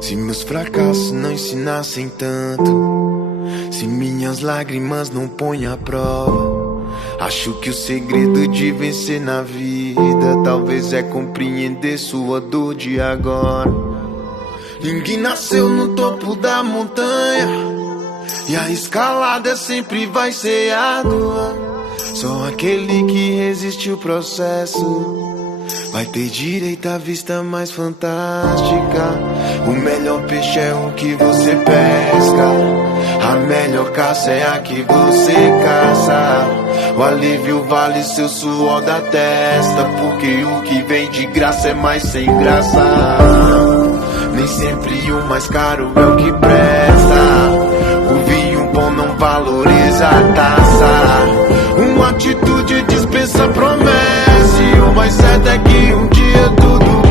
Se meus fracassos não ensinassem tanto, se minhas lágrimas não põem à prova, acho que o segredo de vencer na vida talvez é compreender sua dor de agora. Ninguém nasceu no topo da montanha e a escalada sempre vai ser árdua. Só aquele que resiste o processo vai ter direito à vista mais fantástica. O melhor peixe é o que você pesca, a melhor caça é a que você caça. O alívio vale seu suor da testa, porque o que vem de graça é mais sem graça. Nem sempre o mais caro é o que presta. O vinho bom não valoriza a taça. Uma atitude dispensa promessa, e o mais certo é que um dia tudo